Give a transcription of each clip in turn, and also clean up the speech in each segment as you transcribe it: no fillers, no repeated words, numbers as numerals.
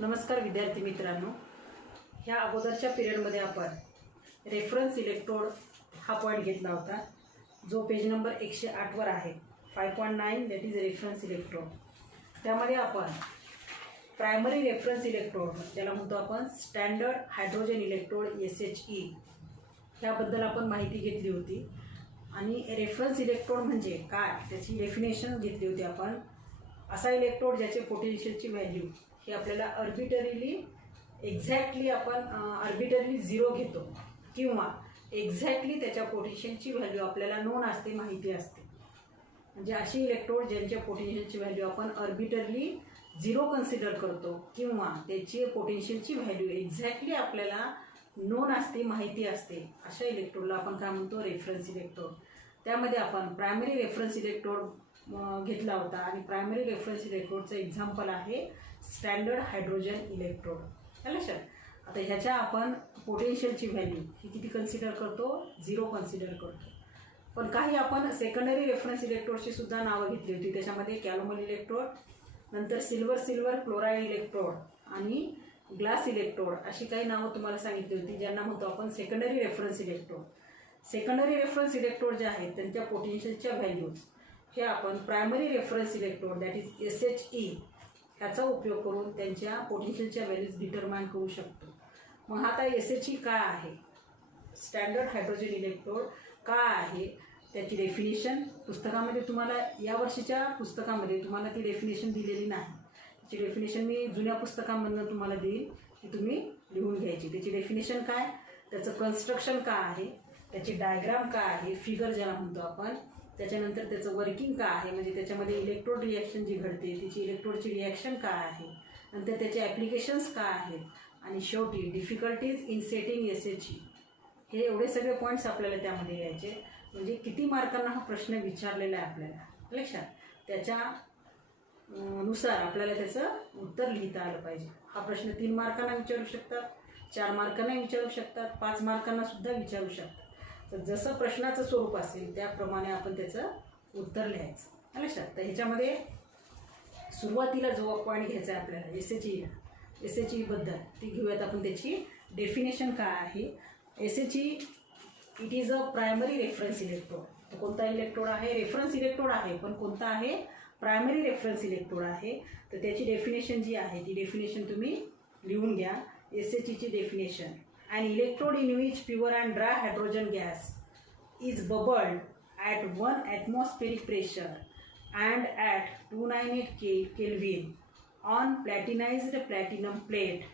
नमस्कार विद्यार्थी मित्रांनो, ह्या अगोदरच्या पिरियडमध्ये आपण रेफरन्स इलेक्ट्रोड हा पॉईंट घेतला होता, जो पेज नंबर 108 वर आहे. 5.9 दॅट इज रेफरन्स इलेक्ट्रोड. त्यामध्ये आपण प्रायमरी रेफरन्स इलेक्ट्रोड, ज्याला म्हणतो आपण स्टँडर्ड हायड्रोजन इलेक्ट्रोड SHE, ह्याबद्दल आपण माहिती घेतली होती. आणि रेफरन्स इलेक्ट्रोड म्हणजे काय त्याची डेफिनेशन घेतली होती आपण. असा इलेक्ट्रोड ज्याचे पोटेन्शियलची व्हॅल्यू ही आपल्याला एक्झॅक्टली आपण आर्बिटरली 0 घेतो, किंवा एक्झॅक्टली त्याच्या पोटेन्शियलची व्हॅल्यू आपल्याला नोन असते, माहिती असते. म्हणजे अशी इलेक्ट्रोड ज्यांच्या पोटेन्शियलची व्हॅल्यू आपण आर्बिटरली 0 कन्सिडर करतो, किंवा त्याची पोटेन्शियलची व्हॅल्यू एक्झॅक्टली आपल्याला नोन असते, माहिती असते, अशा इलेक्ट्रोडला आपण काय म्हणतो, रेफरन्स इलेक्ट्रोड. त्यामध्ये आपण प्रायमरी रेफरन्स इलेक्ट्रोड घेतला होता, आणि प्रायमरी रेफरन्स इलेक्ट्रोडचं एक्झाम्पल आहे स्टँडर्ड हायड्रोजन इलेक्ट्रोड. लक्षात. आता ह्याच्या आपण पोटेन्शियलची व्हॅल्यू ही किती कन्सिडर करतो, 0 कन्सिडर करतो. पण काही आपण सेकंडरी रेफरन्स इलेक्ट्रोडची सुद्धा नावं घेतली होती. त्याच्यामध्ये कॅलोमल इलेक्ट्रोड, नंतर सिल्वर क्लोराईड इलेक्ट्रोड आणि ग्लास इलेक्ट्रोड, अशी काही नावं तुम्हाला सांगितली होती, ज्यांना म्हणतो आपण secondary reference electrode. Secondary reference electrode जे आहेत त्यांच्या पोटेन्शियलच्या व्हॅल्यूज हे आपण primary reference electrode that is SHE ह्याचा उपयोग करून त्यांच्या पोटेन्शियलच्या व्हॅल्यूज डिटरमाइन करू शकतो. मग आता SHE काय आहे, स्टँडर्ड हायड्रोजन इलेक्ट्रोड काय आहे, त्याची डेफिनेशन पुस्तकामध्ये तुम्हाला, या वर्षीच्या पुस्तकामध्ये तुम्हाला ती डेफिनेशन दिलेली नाही. त्याची डेफिनेशन मी जुन्या पुस्तकामधून तुम्हाला देईल, ती तुम्ही लिहून घ्यायची. त्याची डेफिनेशन काय, त्याचं कन्स्ट्रक्शन काय आहे, त्याची डायग्राम काय आहे, फिगर ज्याला म्हणतो आपण, त्याच्यानंतर त्याचं वर्किंग काय आहे, म्हणजे त्याच्यामध्ये इलेक्ट्रोड रिॲक्शन जी घडते त्याची इलेक्ट्रोडची रिॲक्शन काय आहे, नंतर त्याचे ॲप्लिकेशन्स काय आहेत, आणि शेवटी डिफिकल्टीज इन सेटिंग SHE. हे एवढे सगळे पॉईंट्स आपल्याला त्यामध्ये घ्यायचे. म्हणजे किती मार्कांना हा प्रश्न विचारलेला आहे आपल्याला लक्षात, त्याच्या नुसार आपल्याला त्याचं उत्तर लिहिता आलं पाहिजे. हा प्रश्न 3 मार्कांना विचारू शकतात, 4 मार्कांना विचारू शकतात, 5 मार्कांना सुद्धा विचारू शकतात. तर जसं प्रश्नाचं स्वरूप असेल त्याप्रमाणे आपण त्याचं उत्तर लिहायचं लक्षात. तर ह्याच्यामध्ये सुरुवातीला जो पॉईंट घ्यायचा आहे आपल्याला SHE बद्दल, ती घेऊयात आपण. त्याची डेफिनेशन काय आहे, SHE it is a primary reference electrode. तो कोणता इलेक्ट्रोड आहे, रेफरन्स इलेक्ट्रोड आहे, पण कोणता आहे, प्रायमरी रेफरन्स इलेक्ट्रोड आहे. तर त्याची डेफिनेशन जी आहे ती डेफिनेशन तुम्ही लिहून घ्या. SHEची definition, an electrode in which pure and dry hydrogen gas is bubbled at 1 atmospheric pressure and at 298 Kelvin on platinized platinum plate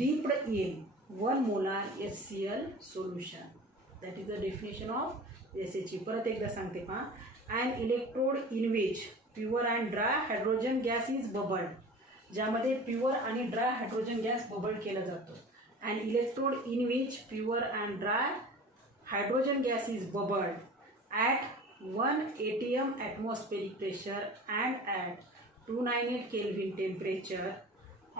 dipped in 1 molar HCl solution. That is the definition of SHE. परत एकदा सांगते पहा. An electrode in which pure and dry hydrogen gas is bubbled, ज्यामध्ये pure आणि dry hydrogen gas bubble केला जातो. An electrode in which pure and dry hydrogen gas is bubbled at 1 atm atmospheric pressure and at 298 Kelvin temperature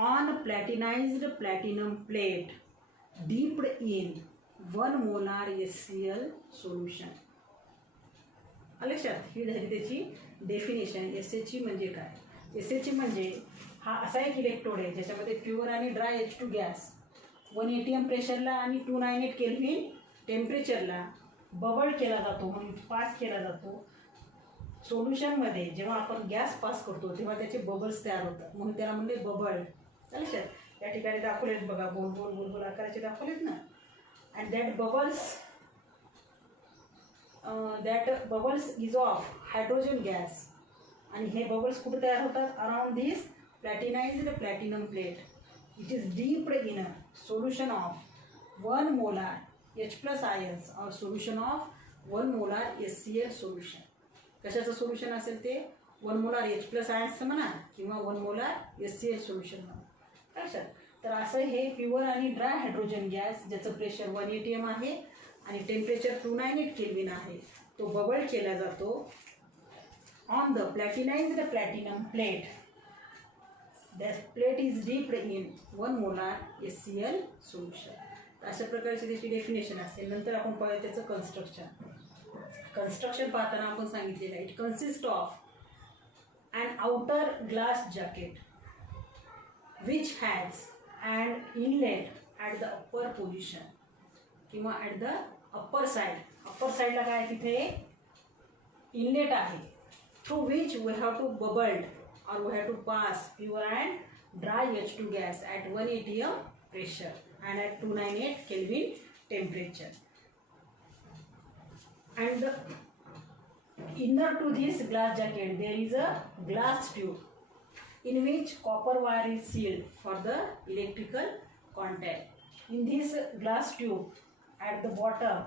on platinized platinum plate dipped in 1 molar HCl solution. लक्षात. ही झाली त्याची definition. SHE म्हणजे काय, SHE म्हणजे हा असा एक electrode आहे ज्याच्यामध्ये प्युअर आणि ड्राय H2 गॅस 1 atm प्रेशरला आणि 298 केल्व्हिन टेम्परेचरला बबल केला जातो, म्हणून पास केला जातो. सोल्युशनमध्ये जेव्हा आपण गॅस पास करतो तेव्हा त्याचे बबल्स तयार होतात, म्हणून त्याला म्हणजे बबल. लक्षात. या ठिकाणी दाखवलेत बघा, गोल गोल गोल गोल आकाराचे दाखवलेत ना. And that bubbles is of hydrogen gas. आणि हे बबल्स कुठे तयार होतात, around this platinized platinum plate. It is dipped in a solution of 1 molar H+ ions or solution of 1 molar HCl solution. कशाचं सोल्युशन असेल ते, 1 molar H+ ions म्हणा किंवा 1 molar HCl सोल्युशन म्हणा लक्षात. तर असं हे प्युअर आणि ड्राय हायड्रोजन गॅस ज्याचं प्रेशर 1 atm आहे आणि टेम्परेचर 298 केल्विन आहे, तो बबल केला जातो on the platinized platinum plate. That plate is dipped in 1 molar HCl solution. अशा प्रकारची त्याची डेफिनेशन असेल. नंतर आपण पाहूया त्याचं कन्स्ट्रक्शन पाहताना आपण सांगितलेलं आहे, it consist of an outer glass jacket which has an inlet at the upper position किंवा at the upper side. upper side ला काय तिथे inlet आहे, through which we have to bubbled or we have to pass pure and dry H2 gas at 1 atm pressure and at 298 Kelvin temperature. And the inner to this glass jacket there is a glass tube in which copper wire is sealed for the electrical contact. In this glass tube at the bottom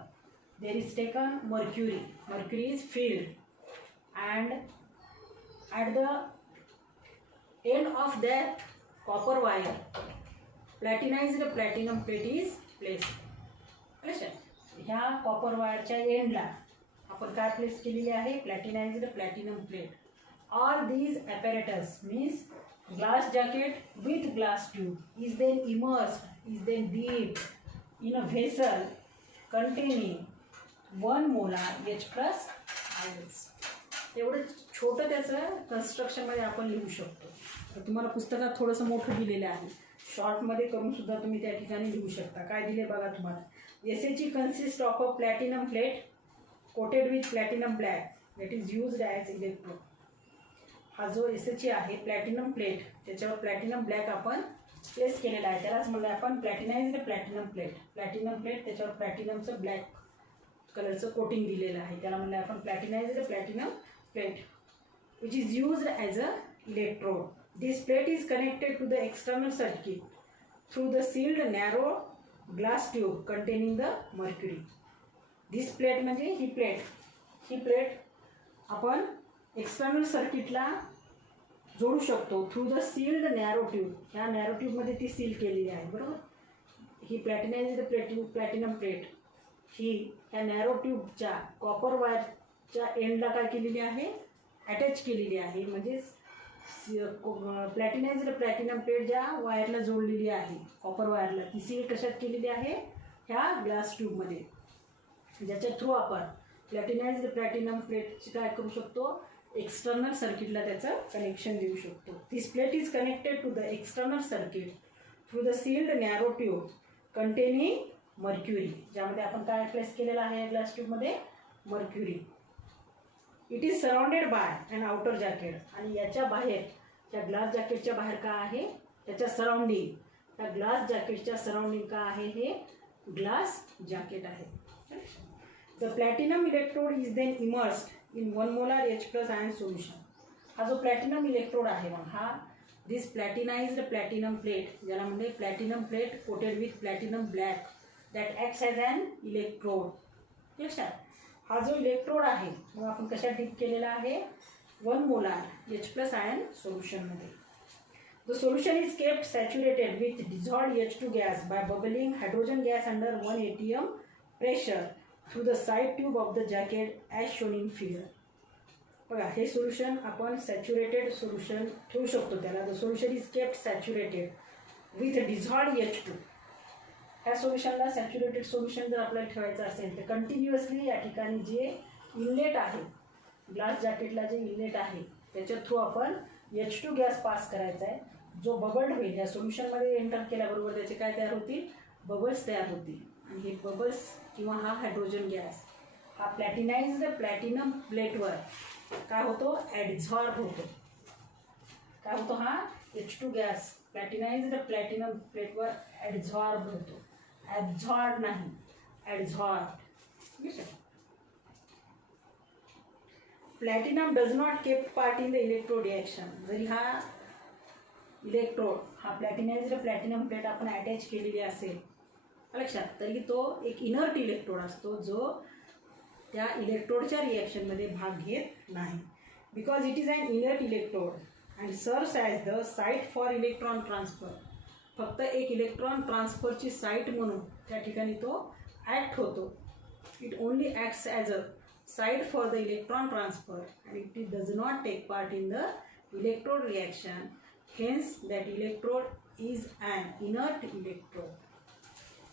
there is taken mercury. Mercury is filled, and at the end of that copper wire platinized platinum plate is placed. ह्या copper वायरच्या एंडला आपण काय place केलेली आहे, platinized platinum plate. All these apparatus means glass jacket with glass tube is then immersed, is then deep in a vessel containing 1 molar H plus ions. एवढं छोटं त्याचं कन्स्ट्रक्शनमध्ये आपण लिहू शकतो. तर तुम्हाला पुस्तकात थोडंसं मोठं दिलेलं आहे, शॉर्टमध्ये करून सुद्धा तुम्ही त्या ठिकाणी लिहू शकता. काय दिले बघा तुम्हाला, SHE consists of a platinum plate coated with platinum black that is used as electrode. हा जो SHE आहे प्लॅटिनम प्लेट, त्याच्यावर प्लॅटिनम ब्लॅक आपण प्लेस केलेला आहे, त्यालाच म्हणलं आपण platinized platinum plate. Platinum plate त्याच्यावर प्लॅटिनमचं ब्लॅक कलरचं कोटिंग दिलेलं आहे, त्याला म्हणलं आपण platinized platinum plate which is used as a electrode. This plate is connected to the external circuit through the sealed narrow glass tube containing the mercury. This plate म्हणजे ही plate आपण external सर्किटला जोडू शकतो through the sealed narrow tube. ह्या narrow ट्यूबमध्ये ती seal केलेली आहे, बरोबर. ही प्लॅटिनाइज्ड प्लॅटिनम प्लेट ही ह्या नॅरो ट्यूबच्या कॉपर वायरच्या एंडला काय केलेली आहे, अटॅच केलेली आहे. म्हणजे प्लॅटिनाइज्ड प्लॅटिनम प्लेट ज्या वायरला जोडलेली आहे कॉपर वायरला, ती सील कशात केलेली आहे, ह्या ग्लास ट्यूबमध्ये, ज्याच्या थ्रू आपण प्लॅटिनाइज्ड प्लॅटिनम प्लेटची काय करू शकतो, एक्सटर्नल सर्किटला त्याचं कनेक्शन देऊ शकतो. This plate is connected to the external circuit through the sealed narrow tube containing mercury, ज्यामध्ये आपण काय प्लेस केलेलं आहे या ग्लास ट्यूबमध्ये, mercury. It is surrounded by an outer jacket. आणि याच्या बाहेर, त्या ग्लास जॅकेटच्या बाहेर काय आहे, त्याच्या सराउंडिंग, त्या ग्लास जॅकेटच्या सराउंडिंग काय आहे, हे ग्लास जॅकेट आहे. The platinum electrode is then immersed in 1 molar H plus ion solution. हा जो प्लॅटिनम इलेक्ट्रोड आहे मग हा दिस प्लॅटिनाइज्ड प्लॅटिनम प्लेट, ज्याला म्हणजे platinum plate coated with platinum black that acts as an electrode. लक्षात, हा जो इलेक्ट्रोड आहे मग आपण कशात डीप केलेला आहे, 1 मोलार H प्लस आयन सोल्युशनमध्ये. The solution is kept saturated with dissolved H2 gas by bubbling hydrogen gas under 1 atm pressure through the side tube of the jacket as shown in figure. बघा, हे solution आपण saturated solution ठेवू शकतो त्याला. The solution is kept saturated with dissolved H2. ह्या सोल्युशनला saturated solution जर आपल्याला ठेवायचं असेल तर कंटिन्युअसली या ठिकाणी जे इनलेट आहे, ग्लास जॅकेटला जे इनलेट आहे त्याच्या थ्रू आपण H2 गॅस पास करायचा आहे, जो बबल्ड होईल. या सोल्युशनमध्ये एंटर केल्याबरोबर त्याचे काय तयार होतील, बबल्स तयार होतील. आणि हे बबल्स किंवा हा हायड्रोजन गॅस हा प्लॅटिनाइज्ड प्लॅटिनम प्लेटवर काय होतो, ॲडझॉर्ब होतो. काय होतो, हा H2 गॅस प्लॅटिनाइज्ड प्लॅटिनम प्लेटवर ॲडझॉर्ब होतो. ॲब्झॉर्ब नाही, adsorb. Platinum does not keep part in the electrode reaction. जरी हा इलेक्ट्रोड हा प्लॅटिनाइज्ड प्लॅटिनम प्लेट आपण अटॅच केलेली असेल लक्षात, तरी तो एक इनर्ट इलेक्ट्रोड असतो जो त्या इलेक्ट्रोडच्या रिॲक्शनमध्ये भाग घेत नाही. Because it is an inert electrode and serves as the site for electron transfer. फक्त एक इलेक्ट्रॉन ट्रान्सफरची साईट म्हणून त्या ठिकाणी तो ॲक्ट होतो. It only acts as a site for the electron transfer and it does not take part in the electrode reaction. Hence that electrode is an inert electrode.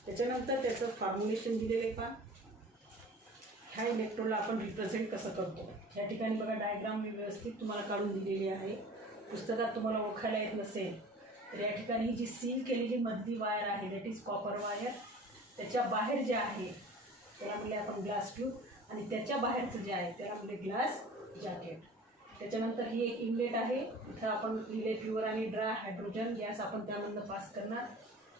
त्याच्यानंतर त्याचं फॉर्म्युलेशन दिलेलं आहे पहा. ह्या इलेक्ट्रोडला आपण रिप्रेझेंट कसं करतो, या ठिकाणी बघा डायग्राम मी व्यवस्थित तुम्हाला काढून दिलेली आहे. पुस्तकात तुम्हाला ओळखायला येत नसेल तर या ठिकाणी ही जी सील केलेली मधली वायर आहे दॅट इज कॉपर वायर, त्याच्या बाहेर जे आहे त्याला म्हणले आपण ग्लास ट्यूब, आणि त्याच्या बाहेरचं जे आहे त्याला म्हणले ग्लास जॅकेट. त्याच्यानंतर ही एक इनलेट आहे, इथं आपण इनलेट प्युअर आणि ड्राय हायड्रोजन गॅस आपण त्यामधनं पास करणार.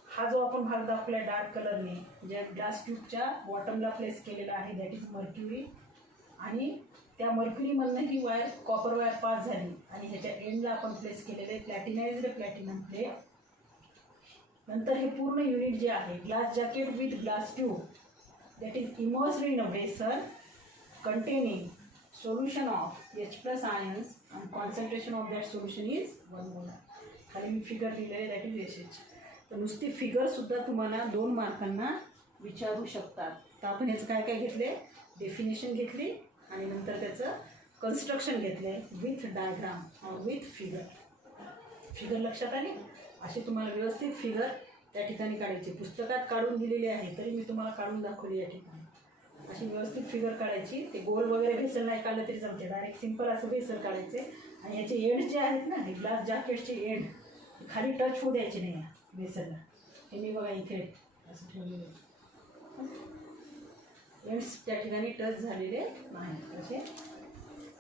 हा जो आपण भाग दाखवला डार्क कलरने ज्या ग्लास ट्यूबच्या बॉटमला प्लेस केलेला आहे दॅट इज मर्क्युरी, आणि त्या मर्क्युरीमधनं ही वायर कॉपर वायर पास झाली आणि ह्याच्या एंडला आपण प्लेस केलेले प्लॅटिनाइज्ड प्लॅटिनम प्लेट. नंतर हे पूर्ण युनिट जे आहे glass jacket with glass tube that is immersed in a basin containing solution of H plus ions and concentration of that solution is 1 molar. खाली मी फिगर दिलेली आहे दॅट इज एसएच. तर नुसती फिगरसुद्धा तुम्हाला 2 मार्कांना विचारू शकतात. तर आपण ह्याचं काय काय घेतले, डेफिनेशन घेतली आणि नंतर त्याचं कन्स्ट्रक्शन घेतले with diagram with figure. Figure लक्षात आली, असे तुम्हाला व्यवस्थित फिगर त्या ठिकाणी काढायची. पुस्तकात काढून दिलेली आहे तरी मी तुम्हाला काढून दाखवली या ठिकाणी. अशी व्यवस्थित फिगर काढायची. ते गोल वगैरे भेसल नाही काढलं तरी जमते, डायरेक्ट सिंपल असं भेसल काढायचे. आणि याचे एंड जे आहेत ना, हे ग्लास जॅकेटचे एंड खाली टच होऊ द्यायचे नाही भेसलला. हे मी बघा इथे असं ठेवलेलं, एंड्स त्या ठिकाणी टच झालेले नाही. असे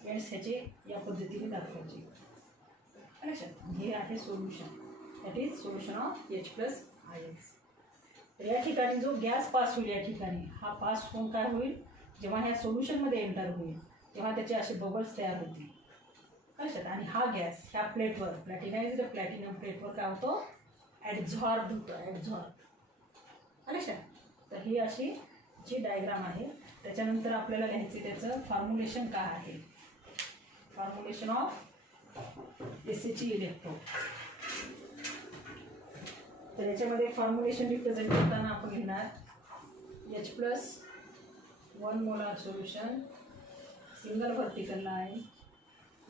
एंड्स ह्याचे या पद्धतीने दाखवायचे. हे आहे solution, that is solution of H plus ions. तर या ठिकाणी जो गॅस पास होईल या ठिकाणी हा पास होऊन काय होईल, जेव्हा ह्या सोल्युशनमध्ये एंटर होईल तेव्हा त्याचे असे बबल्स तयार होतील. लक्षात. आणि हा गॅस ह्या प्लेटवर प्लॅटिनाइज्ड प्लॅटिनम प्लेटवर काय होतो, ॲडझॉर्ब होतो. ॲडझॉर्ब लक्षात. तर ही अशी जी डायग्राम आहे. त्याच्यानंतर आपल्याला लिहायचे त्याचं फॉर्म्युलेशन काय आहे, फॉर्म्युलेशन ऑफ एसएची इलेक्ट्रोड. तर याच्यामध्ये फॉर्म्युलेशन रिप्रेझेंट करताना आपण लिहिणार H plus 1 molar solution, single vertical line,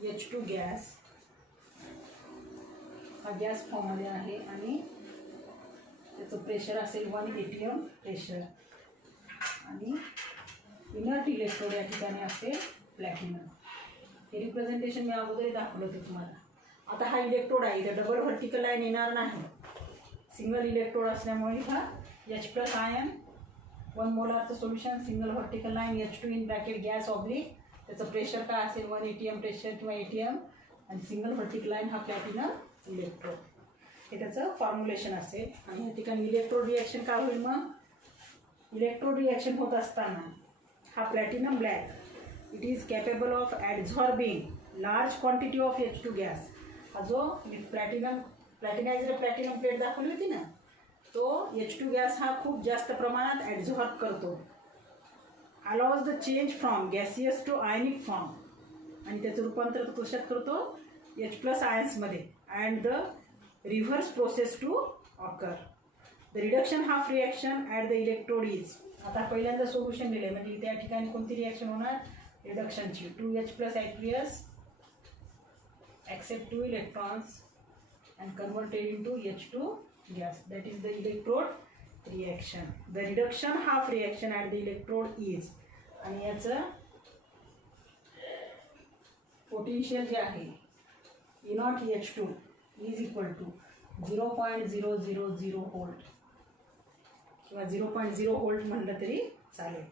H2 gas, हा गॅस फॉर्ममध्ये आहे आणि त्याचं प्रेशर असेल 1 atm प्रेशर, आणि इनर्ट इलेक्ट्रोड या ठिकाणी असेल प्लॅटिनम. हे रिप्रेझेंटेशन मी अगोदर दाखवलं होते तुम्हाला. आता हा इलेक्ट्रोड आहे, इथे डबल व्हर्टिकल लाईन येणार नाही, सिंगल इलेक्ट्रोड असल्यामुळे हा H प्लस आयन 1 मोलारचं solution, single vertical line H2 in bracket gas oblique, त्याचं प्रेशर काय असेल 1 atm प्रेशर किंवा atm, आणि सिंगल व्हर्टिकल लाईन हा प्लॅटिनम इलेक्ट्रोड. हे त्याचं फॉर्म्युलेशन असेल. आणि या ठिकाणी इलेक्ट्रोड रिॲक्शन काय होईल, मग इलेक्ट्रोड रिॲक्शन होत असताना हा platinum black it is capable of adsorbing large quantity of H2 gas. हा जो प्लॅटिनाइज्ड प्लॅटिनम प्लेट दाखवली होती ना, तो H2 गॅस हा खूप जास्त प्रमाणात ॲडझॉर्ब करतो. Allows the change from gaseous to ionic form, आणि त्याचं रूपांतर कशात करतो, H प्लस आयन्समध्ये, and the reverse process to occur. The reduction half reaction at the electrode is. आता पहिल्यांदा सोल्युशन दिले म्हणजे त्या ठिकाणी कोणती रिॲक्शन होणार, रिडक्शनची. 2H plus aqueous accept 2 electrons and converted into H2 gas. That is the electrode reaction. The reduction half reaction at the electrode is, आणि याचं पोटेन्शियल जे आहे E naught H2 is equal to 0.000 volt किंवा 0.0 volt म्हणलं तरी चालेल.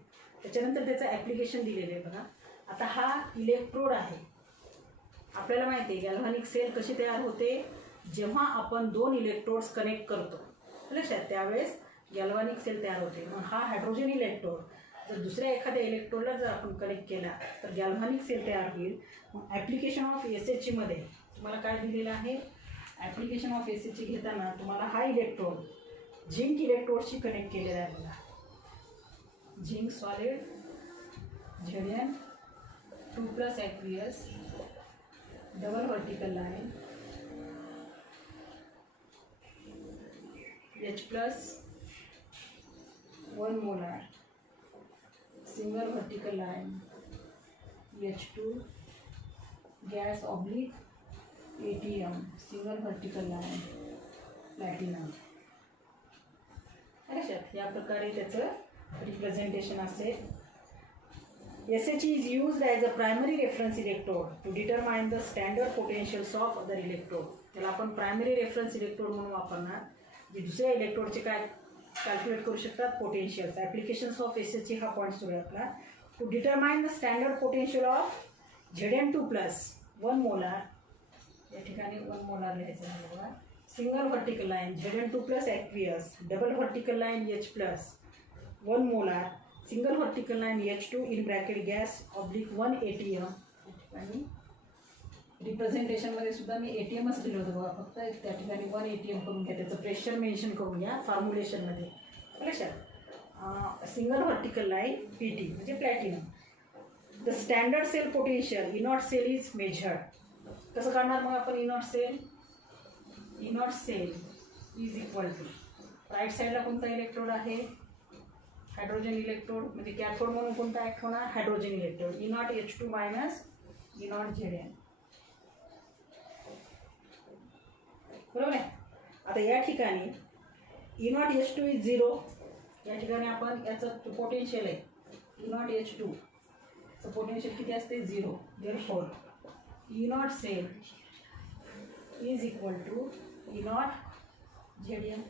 त्याच्यानंतर त्याचं ॲप्लिकेशन दिलेलं आहे बघा. आता हा इलेक्ट्रोड आहे. आपल्याला माहिती आहे गॅल्व्हॅनिक सेल कशी तयार होते, जेव्हा आपण 2 इलेक्ट्रोड्स कनेक्ट करतो लक्षात, त्यावेळेस गॅल्व्हॅनिक सेल तयार होते. मग हा हायड्रोजन इलेक्ट्रोड जर दुसऱ्या एखाद्या इलेक्ट्रोडला जर आपण कनेक्ट केला तर गॅल्व्हॅनिक सेल तयार होईल. मग ॲप्लिकेशन ऑफ एसएचची मध्ये तुम्हाला काय दिलेलं आहे, ॲप्लिकेशन ऑफ एसएचची घेताना तुम्हाला हा इलेक्ट्रोड झिंक इलेक्ट्रोडशी कनेक्ट केलेला आहे बघा. Zinc solid Zn 2 plus aqueous double vertical line H plus 1 molar single vertical line H2 gas oblique ATM single vertical line platinum. लक्षात या प्रकारे त्याचं रिप्रेझेंटेशन असेल. SH is used as a primary reference electrode to determine the standard potentials of other electrode. त्याला आपण primary reference electrode म्हणून वापरणार, जे दुसऱ्या इलेक्ट्रोडचे काय कॅल्क्युलेट करू शकतात पोटेन्शियल्स. ॲप्लिकेशन्स ऑफ SH हा पॉईंट सुरू आहे आपला. To determine the standard potential of Zn2 plus 1 molar, या ठिकाणी 1 मोलार लिहायचं आहे बघा. Single vertical line Zn2 plus aqueous, double vertical line H plus 1 molar, single vertical line H2 in bracket gas oblique 1 ATM. आणि रिप्रेझेंटेशनमध्ये सुद्धा मी ATMच दिलं होतं बघा, फक्त त्या ठिकाणी 1 ATM करून घ्या, त्याचं प्रेशर मेन्शन करून घ्या फॉर्म्युलेशनमध्ये. लक्षात. सिंगल व्हर्टिकल लाईन PT म्हणजे platinum. The standard cell potential E0 cell is measured. कसं काढणार मग आपण E0 cell? E0 cell is equal to right साईडला कोणता इलेक्ट्रोड आहे? हायड्रोजन इलेक्ट्रोड, म्हणजे कॅथोड म्हणून कोणता ॲक्ट होणार? Hydrogen electrode. E0 H2 minus E0 Zn. बरोबर आहे. आता या ठिकाणी E0 H2 इज 0. या ठिकाणी आपण याचं पोटेन्शियल आहे E0 H2 चं पोटेन्शियल किती असते? 0. Therefore E0 cell is equal to E0 Zn.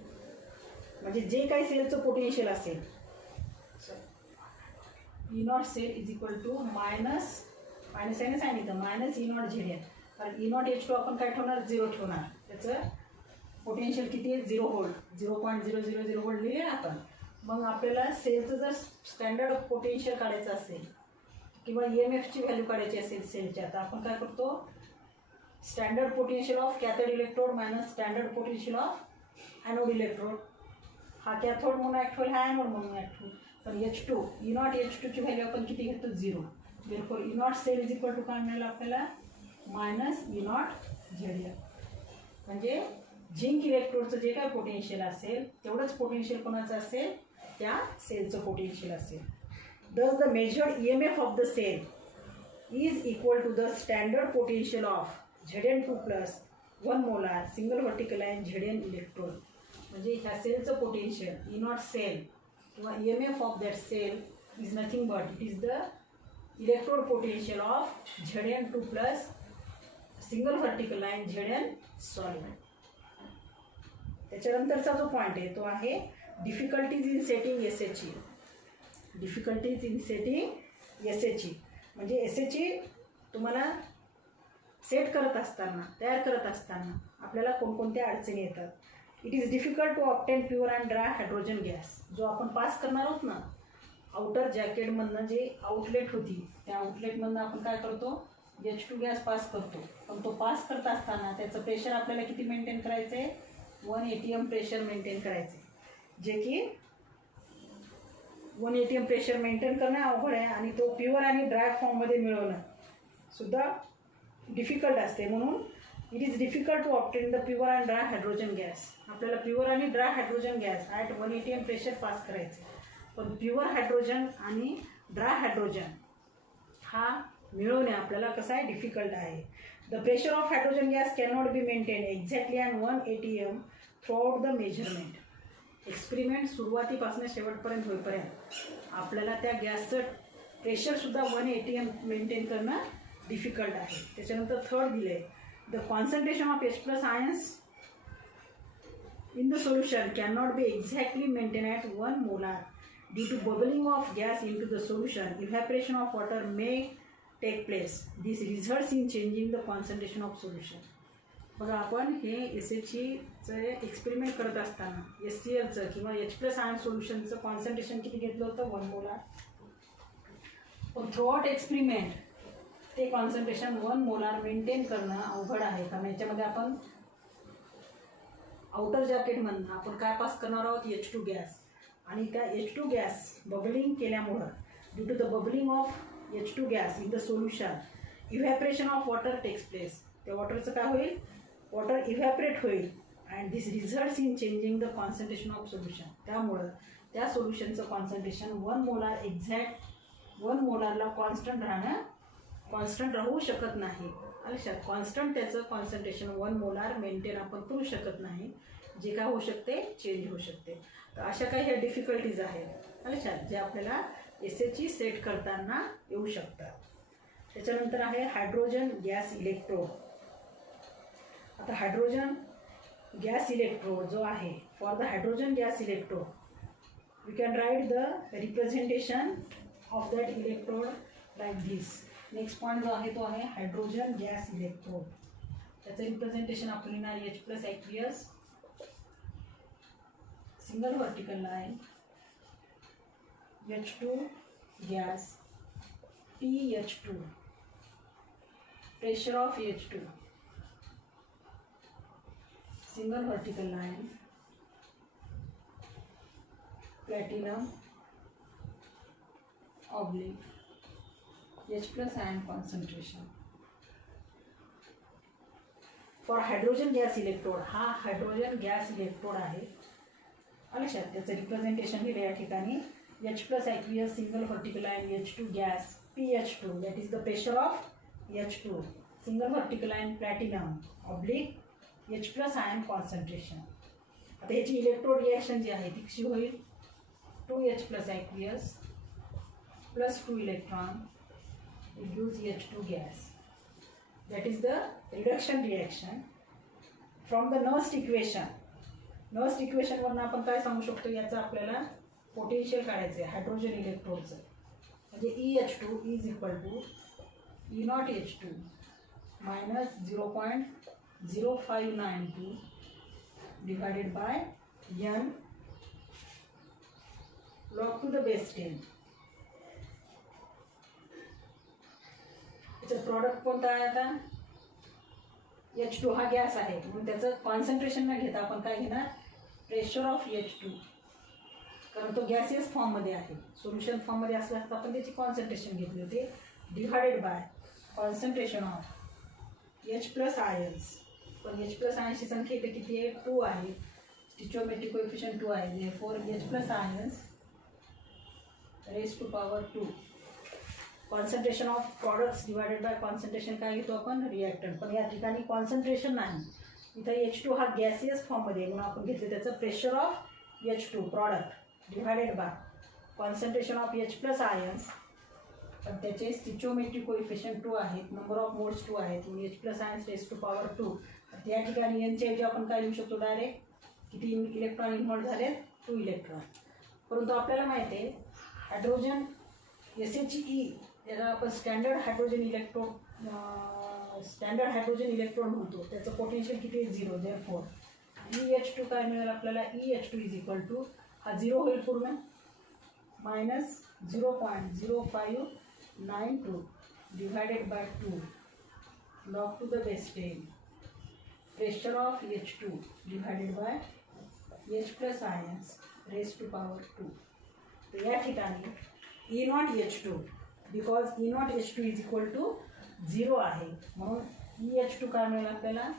म्हणजे जे काही सेलचं पोटेन्शियल असेल E0 cell is equal to minus याने सांगितलं मायनस E0 Zn. कारण E0 H2 आपण काय ठेवणार? 0 ठेवणार. त्याचं पोटेन्शियल किती आहे? 0 व्होल्ट. 0.000 व्होल्ट लिहिले आपण. मग आपल्याला सेलचं जर स्टँडर्ड पोटेन्शियल काढायचं असेल किंवा EMFची व्हॅल्यू काढायची असेल सेलच्या, तर आपण काय करतो? Standard potential of cathode electrode minus standard potential of anode electrode. हा कॅथोड म्हणून ॲक्ट होईल, हा ॲनोड म्हणून ॲक्ट होईल. पण H2 E0 H2ची व्हॅल्यू आपण किती घेतो? 0. Therefore E0 cell is equal to काय मिळालं आपल्याला? Minus E0 Zn. म्हणजे झिंक इलेक्ट्रोडचं जे काय पोटेन्शियल असेल तेवढंच पोटेन्शियल कोणाचं असेल? त्या सेलचं पोटेन्शियल असेल. Thus the measured EMF of the cell is equal to the standard potential of Zn2 plus 1 molar single vertical line Zn electrode. म्हणजे ह्या सेलचं पोटेन्शियल E0 सेल किंवा EMF of that cell is nothing but it is the electrode potential of Zn2 plus single vertical line Zn solid. त्याच्यानंतरचा जो point आहे तो आहे difficulties in setting SH. Difficulties in setting SH म्हणजे SH तुम्हाला set करत असताना, तयार करत असताना आपल्याला कोणकोणत्या अडचणी येतात. It is difficult to obtain pure and dry hydrogen gas. जो आपण पास करणार आहोत ना आउटर जॅकेटमधनं जे आउटलेट होती त्या आउटलेटमधनं आपण काय करतो? H2 गॅस पास करतो. पण तो पास करत असताना त्याचं प्रेशर आपल्याला किती मेंटेन करायचं आहे? 1 ATM प्रेशर मेंटेन करायचं आहे. जे की 1 ATM प्रेशर मेंटेन करणं अवघड आहे आणि तो प्युअर आणि ड्राय फॉर्ममध्ये मिळवणं सुद्धा डिफिकल्ट असते. म्हणून it is difficult to obtain the pure and dry hydrogen gas. आपल्याला प्युअर आणि dry hydrogen gas at 1 ATM pressure pass करायचे. पण प्युअर हायड्रोजन आणि ड्राय हायड्रोजन हा मिळवणे आपल्याला कसं आहे? डिफिकल्ट आहे. The pressure of hydrogen gas can not be maintain exactly and 1 ATM throughout the measurement. Experiment सुरुवातीपासून शेवटपर्यंत होईपर्यंत आपल्याला त्या गॅसचं प्रेशरसुद्धा 1 ATM मेंटेन करणं डिफिकल्ट आहे. त्याच्यानंतर थर्ड दिलं आहे the concentration of H+ ions in the solution can not be exactly maintain at 1 molar due to bubbling of gas into the solution. Evaporation of water may take place. This results in changing the concentration of solution. बघा आपण हे SHचं experiment करत असताना HClचं किंवा H+ ion सोल्युशनचं concentration किती घेतलं होतं? 1 molar. पण थ्रूआउट एक्सपेरिमेंट ते कॉन्सन्ट्रेशन 1 मोलार मेंटेन करणं अवघड आहे. कारण याच्यामध्ये आपण आउटर जॅकेटमधून आपण काय पास करणार आहोत? H2 gas. आणि त्या H2 गॅस बबलिंग केल्यामुळं due to the bubbling of H2 gas in the solution evaporation of water takes place. त्या वॉटरचं काय होईल? वॉटर इव्हॅपरेट होईल and this results in changing the concentration of solution. त्यामुळं त्या सोल्युशनचं कॉन्सन्ट्रेशन 1 मोलार एक्झॅक्ट 1 मोलारला कॉन्स्टंट राहू शकत नाही. लक्षात. कॉन्स्टंट त्याचं कॉन्सन्ट्रेशन 1 मोलार मेंटेन आपण करू शकत नाही. जे काय होऊ शकते? चेंज होऊ शकते. तर अशा काही ह्या डिफिकल्टीज आहेत लक्षात जे आपल्याला SH सेट करताना येऊ शकतात. त्याच्यानंतर आहे हायड्रोजन गॅस इलेक्ट्रोड. आता हायड्रोजन गॅस इलेक्ट्रोड जो आहे, for the hydrogen gas electrode we can write the representation of that electrode like this. Next point जो आहे तो आहे हायड्रोजन गॅस इलेक्ट्रोड. त्याचं रिप्रेझेंटेशन आपण लिहिणार H+ aqueous single vertical line, H2 gas, PH2, pressure of H2, single vertical line, platinum oblique H+ ion concentration. For hydrogen gas electrode, हा hydrogen gas electrode आहे. लक्षात त्याचं रिप्रेझेंटेशन लिहिलं या ठिकाणी H+ aqueous single vertical line, H2 gas, PH2, that is the pressure of H2, single vertical line, platinum oblique H+ ion concentration. आता ह्याची electrode reaction जी आहे ती कशी होईल, 2H+ aqueous plus 2 electron it gives H2 gas. That is the reduction reaction from the Nernst equation. Nernst इक्वेशनवरून आपण काय सांगू शकतो, याचं आपल्याला पोटेन्शियल काढायचं आहे हायड्रोजन इलेक्ट्रोडचं. म्हणजे EH2 is equal to E0H2 minus 0.0592 divided by N log to the base 10. याचं प्रॉडक्ट कोणतं आहे आता, H2 हा गॅस आहे म्हणून त्याचं कॉन्सन्ट्रेशन न घेता आपण काय घेणार, प्रेशर ऑफ H2, कारण तो गॅसियस फॉर्ममध्ये आहे. सोल्युशन फॉर्ममध्ये असला तर आपण त्याची कॉन्सन्ट्रेशन घेतली होते, divided by concentration of H+ ions. पण H+ आयन्सची संख्या इथे किती आहे, 2 आहे. स्टिचिओमेट्रिक कोएफिशिएंट 2 आहे. Therefore H+ ions raise to power 2. Concentration of products divided by concentration काय घेतो आपण, रिॲक्टंट. पण या ठिकाणी कॉन्सन्ट्रेशन नाही, इथं H2 हा गॅसियस फॉर्ममध्ये म्हणून आपण घेतले त्याचं pressure of H2 product divided by concentration of H+ ions. पण त्याचे स्टिचिओमेट्रिक कोएफिशिएंट 2 आहेत, नंबर ऑफ मोड्स 2 आहेत, म्हणून H+ ions raise to power 2. तर या ठिकाणी यांच्या ऐवजी आपण काय लिहू शकतो, डायरेक्ट किती इलेक्ट्रॉन इन्व्हॉल्व झाले, 2 इलेक्ट्रॉन. परंतु आपल्याला माहिती आहे हायड्रोजन SHE याला आपण स्टँडर्ड हायड्रोजन इलेक्ट्रोड म्हणतो. त्याचं पोटेन्शियल किती आहे, 0. देअरफॉर EH2 काय मिळेल आपल्याला, EH2 इज इक्वल टू, हा 0 होईल पूर्ण, minus 0.0592 divided by 2 log to the base 10 pressure of H2 divided by H+ ions raise to power 2. तर या ठिकाणी E0H2 because E0H2 is equal to 0 आहे, म्हणून EH2 काय मिळेल आपल्याला,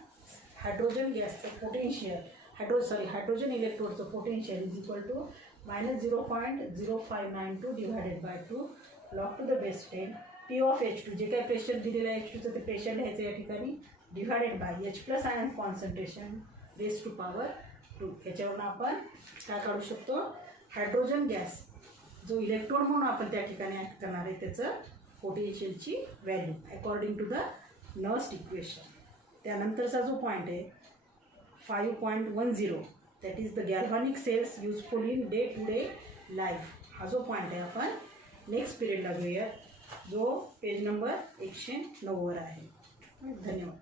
हायड्रोजन गॅसचं पोटेन्शियल, हायड्रोजन इलेक्ट्रोडचं potential is equal to minus 0.0592 divided by 2 log to the base 10 P of H2, जे काही प्रेशर दिलेलं आहे H2चं ते प्रेशर लिहायचं या ठिकाणी, divided by H+ ion concentration raise to power 2. याच्यावरून आपण काय काढू शकतो, हायड्रोजन गॅस जो इलेक्ट्रोड म्हणून आपण त्या ठिकाणी ॲक्ट करणार आहे त्याचं पोटेन्शियलची value according to the Nernst equation. त्यानंतरचा जो पॉईंट आहे 5.10, that is the galvanic cells useful in day to day life. हा जो पॉईंट आहे आपण नेक्स्ट पिरियडला घेऊया, जो पेज नंबर 109 वर आहे. धन्यवाद.